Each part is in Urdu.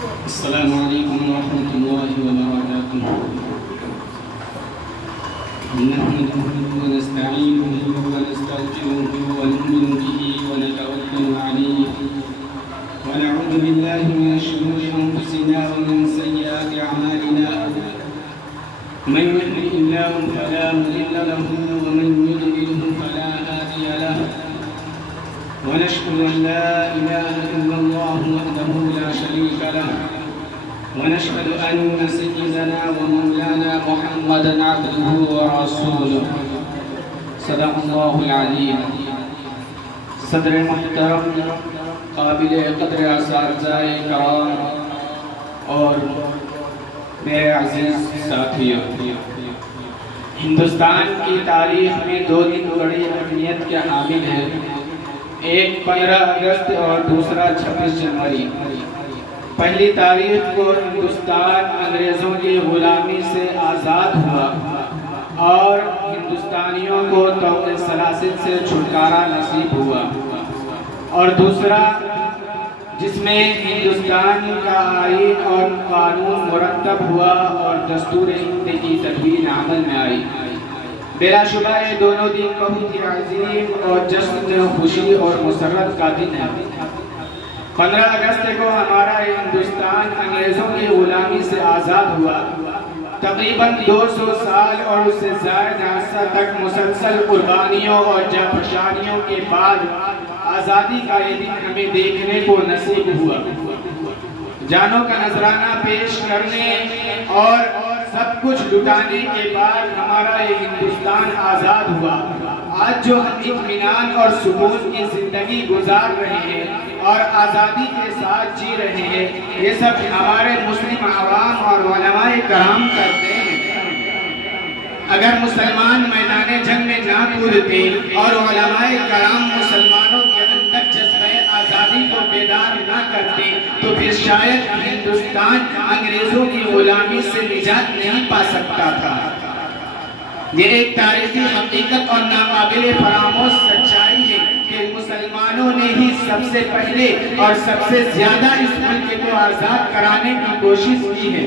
السلام عليكم ورحمة الله وبركاته. نحمده ونستعينه ونستغفره ونؤمن به ونتوكل عليه ونعوذ بالله من شرور أنفسنا ومن سيئات أعمالنا. من يهده الله فلا مضل له ومن يضلله فلا هادي له. ونشهد أن لا إله إلا الله وحده لا شريك له ونشهد أن سيدنا ومولانا محمدا عبده ورسوله. صدق الله العليم. صدر محترم قابل قدر اساتذہ کرام اور میرے عزیز ساتھیوں، ہندوستان کی تاریخ میں دو دن بڑی اہمیت کے حامل ہیں، ایک 15 اگست اور دوسرا 26 جنوری۔ پہلی تاریخ کو ہندوستان انگریزوں کی غلامی سے آزاد ہوا اور ہندوستانیوں کو طوق سلاسل سے چھٹکارا نصیب ہوا، اور دوسرا جس میں ہندوستان کا آئین اور قانون مرتب ہوا اور دستور ہند کی تدوین عمل میں آئی۔ بلا شبہ یہ دونوں دن بہت ہی عظیم اور جشن خوشی اور مسرت کا دن ہے۔ 15 اگست کو ہمارا ہندوستان انگریزوں کی غلامی سے آزاد ہوا۔ تقریباً 200 سال اور اس سے زائد عرصہ تک مسلسل قربانیوں اور جانفشانیوں کے بعد آزادی کا یہ دن ہمیں دیکھنے کو نصیب ہوا۔ جانوں کا نذرانہ پیش کرنے اور سب کچھ لٹانے کے بعد ہمارا یہ ہندوستان آزاد ہوا۔ آج جو ہم اطمینان اور سکون کی زندگی گزار رہے ہیں اور آزادی کے ساتھ جی رہے ہیں، یہ سب ہمارے مسلم عوام اور علماء کرام کرتے ہیں۔ اگر مسلمان میدان جنگ میں نہ کودتے اور علماء کرام مسلمانوں کے اندر جذبہ آزادی کو بیدار نہ کرتے تو پھر شاید ہندوستان انگریزوں کی غلامی سے نجات نہیں پا سکتا تھا۔ یہ ایک تاریخی حقیقت اور ناقابل فراموش سچائی ہے کہ مسلمانوں نے ہی سب سے پہلے اور سب سے زیادہ اس ملک کو آزاد کرانے کی کوشش کی ہے۔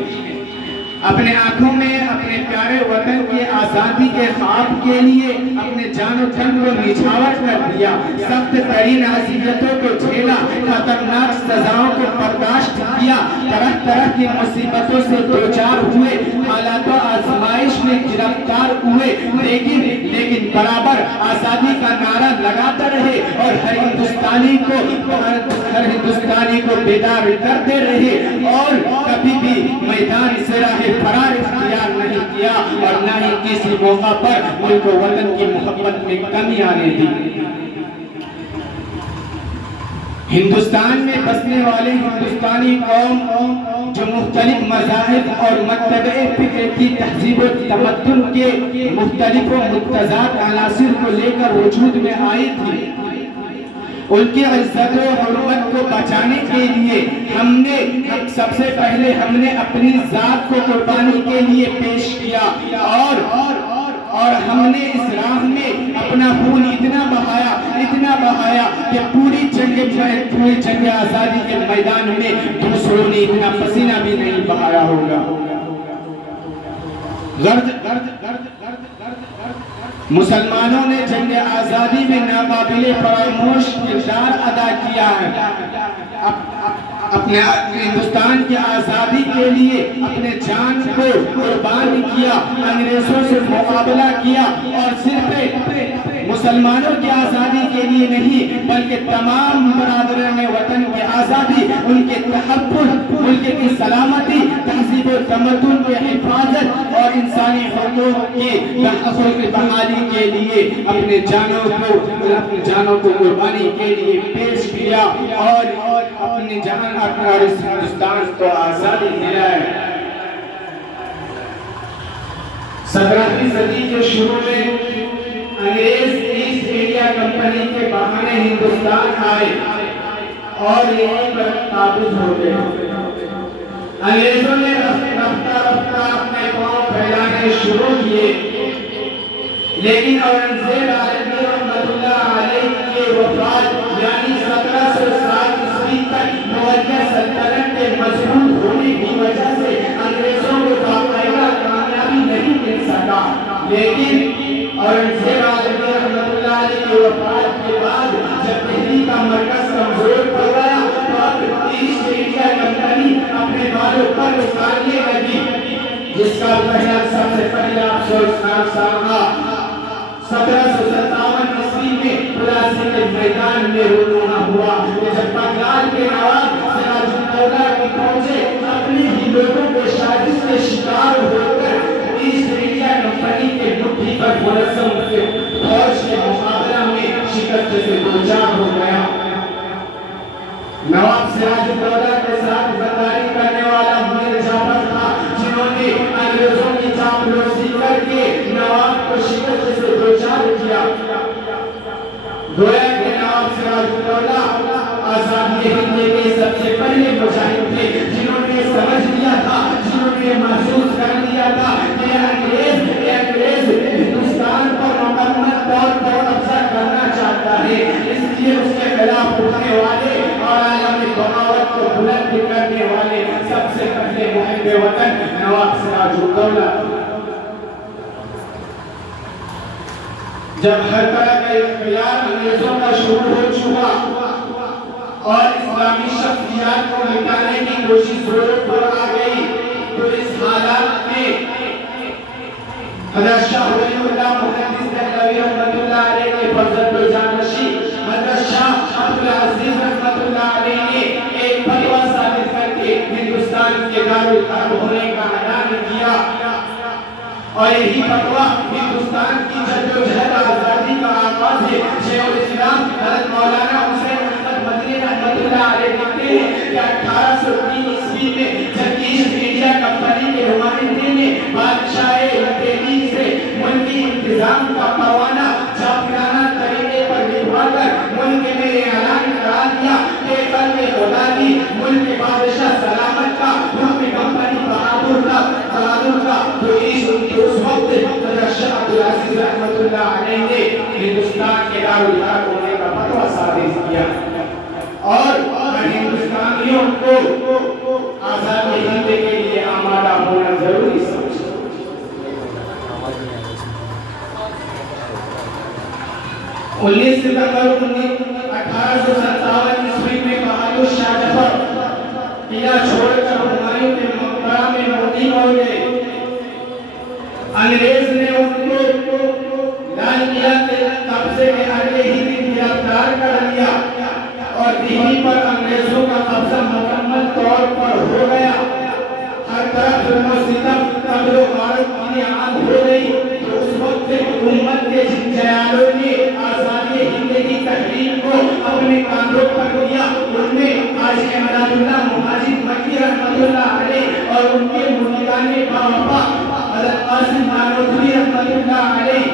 اپنے آنکھوں میں اپنے پیارے وطن کی آزادی کے خواب کے لیے اپنے جان و تن کو نچھاور کر دیا، سخت ترین اذیتوں کو جھیلا، خطرناک سزاؤں کو برداشت کیا، طرح طرح کی مصیبتوں سے دوچار ہوئے، حالات و آزمائش میں گرفتار ہوئے، لیکن برابر آزادی کا نعرہ لگاتے رہے اور ہر ہندوستانی کو بیدار کرتے رہے، اور کبھی بھی میدان سے راہ فرار اختیار نہیں کیا اور نہ ہی کسی موقع پر ملک و وطن کی محبت میں کمی آنے دی۔ ہندوستان میں بسنے والے ہندوستانی قوم جو مختلف مذاہب اور مکتبہ فکر کی تہذیب و تمدن کے مختلف و متضاد عناصر کو لے کر وجود میں آئی تھی، ان کی عزت و حرمت کو بچانے کے لیے سب سے پہلے ہم نے اپنی ذات کو قربانی کے لیے پیش کیا، اور ہم نے اس راہ میں اپنا خون اتنا بہایا کہ پوری جنگ آزادی کے میدان میں دوسروں نے اتنا پسینہ بھی نہیں بہایا ہوگا۔ مسلمانوں نے جنگ آزادی میں ناقابل فراموش کردار ادا کیا ہے۔ اپنے ہندوستان کی آزادی کے لیے اپنے جان کو قربان کیا، انگریزوں سے مقابلہ کیا، اور صرف مسلمانوں کی آزادی کے لیے نہیں بلکہ تمام برادران وطن کی آزادی، ان کے تحفظ، ملک کی سلامتی، تہذیب و تمدن کی حفاظت اور انسانی حقوق کی بحالی کے لیے اپنے جانوں کو قربانی کے لیے پیش کیا، اور اپنی جان اور اس ہندوستان کو آزادی دلائے۔ 17ویں صدی کے شروع میں انگریز ایسٹ انڈیا کمپنی کے بہانے ہندوستان آئے اور یہیں پر قابض ہو گئے۔ انگریزوں نے رفتہ اپنے پاؤں پھیلانے شروع کیے، لیکن اورنگزیب عالمی رحمت اللہ علیہ کی وفات یعنی 1760 عیسوی تک مغلیہ سلطنت کے مضبوط وجہ سے انگریزوں کو باقاعدہ کامیابی نہیں مل سکا، لیکن اورنگزیب عالمی رحمۃ اللہ علیہ کی وفات کے بعد جب دہلی کا مرکز کمزور پڑ گیا تو اب ایسٹ انڈیا کمپنی اپنے بالوں پر اتارنے لگی، جس کا پہلا سب سے پہلا افسوسناک سامنا 1757 عیسوی میں پلاسی کے میدان میں رونما ہوا، جب بنگال کے نواب سراج الدولہ کی فوجیں اپنے ہی لوگوں کے سازش کے شکار ہو کر ایسٹ انڈیا کمپنی کے مٹھی پر منظم فوج کے مقابلہ میں شکست سے دوچار ہو گیا۔ نواب سراج الدولہ کے ساتھ غداری کرنے والا میر جعفر تھا، جنہوں نے انگریزوں کی چاپلوسی کر کے نواب کو شکست سے دوچار کیا۔ گویا کہ نواب سراج الدولہ آزادی ہند کے سب سے پہلے مجاہد تھے، جنہوں نے سمجھ لیا تھا، جنہوں نے محسوس کر لیا تھا کہ انگریز ہندوستان پر مکمل طور پر قبضہ کرنا چاہتا ہے، اس لیے اس کے خلاف اٹھنے والے اور عالمی بغاوت کو بلند کرنے والے سب سے پہلے محب وطن نواب سراج الدولہ۔ جب ہر طرح کا اختیار انگریزوں کا شروع ہو چکا اور اسلامی شخصیات کو مٹانے کی کوشش ضرورت پر آ گئی، تو اس حالات میں حضرت شاہ ولی اللہ محدث دہلوی رحمۃ اللہ علیہ کے فرزند و جانشین حضرت شاہ عبدالعزیز رحمۃ اللہ علیہ نے ایک فتویٰ صادر کر کے ہندوستان کے دارالحرب ہونے کا اعلان کیا، اور یہی فتویٰ ہندوستان کی جدوجہد آزادی کا آغاز ہے۔ شیخ الاسلام حضرت مولانا حسین احمد مدنی رحمۃ اللہ علیہ کہتے ہیں کہ 1803 عیسوی میں جب ایسٹ انڈیا کمپنی کے نمائندے نے بادشاہ دہلی سے ملکی انتظام کا پروانہ جابرانہ طریقے پر نبھا کر ملک میں اعلان کرا دیا کہ قلب خدا کی ملک بادشاہ سلامت کا حکم کمپنی بہادر کا، تو اس وقت حضرت شاہ عبدالعزیز رحمۃ اللہ علیہ نے ہندوستان کے دارالحرب ہونے کا فتویٰ صادر کیا، اور ہندوستانیوں کو آزاد ہند کے لیے آمادہ ہونا ضروری سمجھا۔ 19 ستمبر 1857 عیسوی میں بہادر شاہ ظفر قلعہ چھوڑ کر ہمایوں کے مقبرہ میں مقیم ہو گئے۔ انگریز نے ان کو لال قلعہ کے قبضے کے اگلے ہی دن گرفتار کر لیا اور دہلی پر انگریزوں کا قبضہ مکمل طور پر ہو گیا۔ ہر طرف ظلم و ستم، قتل و غارت کی عام ہو گئی، تو اس وقت امت کے جن جیالوں نے آزادی ہند کی تحریک کو اپنے کاندھوں پر لیا، ان میں حاجی امداد اللہ مہاجر مکی رحمۃ اللہ علیہ اور ان کے مریدان باوفا حضرت قاسم نانوتوی رحمۃ اللہ علیہ،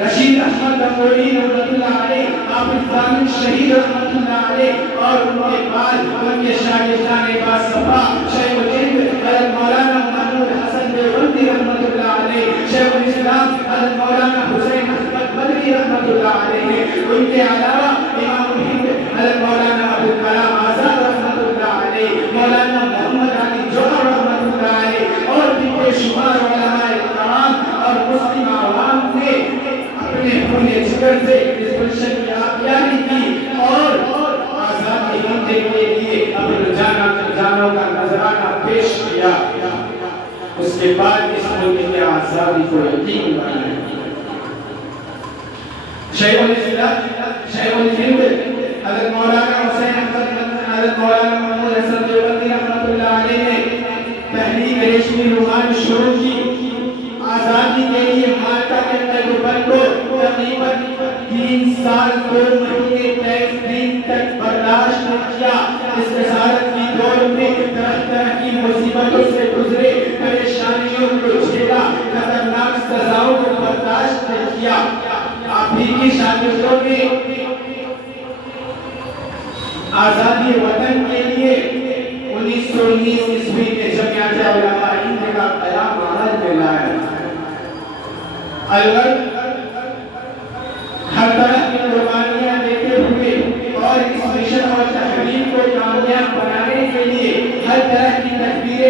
رشید احمد گنگوہی رحمۃ اللہ علیہ، حافظ ضامن شہید رحمۃ اللہ علیہ، اور ان کے بعد ان کے شاگردان باصفا شیخ الہند حضرت مولانا محمود حسن دیوبندی رحمۃ اللہ علیہ، شیخ الاسلام حضرت مولانا حسین احمد مدنی رحمۃ اللہ علیہ، ان کے علاوہ امام الہند حضرت مولانا عبدالکلام آزاد رحمۃ اللہ علیہ، مولانا محمد علی جوہر رحمۃ اللہ علیہ، اور بھی بے شمار علماء کرام اور مسلم عوام نے اپنے پورے جگر سے اس ملشن کی آبیاری کی اور آزادی ہند کے لیے اپنے جانوں کا نذرانہ پیش کیا۔ اس کے بعد اس ملک کی آزادی کو یقین بنایا۔ شیخ الاسلام شیخ الہند حضرت مولانا حسین احمد حضرت مولانا محمود حسن دیوبندی رحمۃ اللہ علیہ نے تحریک ریشمی روحان شروع کی۔ آزادی کے لیے مالٹا کے طالبان کو تقریباً 3 سال 2 مہینے 23 دن تک برداشت کیا۔ اس جسارت کی دور میں طرح طرح کی مصیبتوں سے گزرے، پریشانیوں کو جھیلا، خطرناک سزاؤں کو برداشت کیا۔ آپ ہی کی شاگردوں نے آزادی وطن کے لیے 1919 عیسوی میں جمعیت علماء ہند کا قیام عمل میں لایا۔ البتہ ہر طرح کی قربانیاں دیتے ہوئے اور اس مشن اور تحریک کو کامیاب بنانے کے لیے ہر طرح کی تدبیریں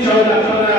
14-15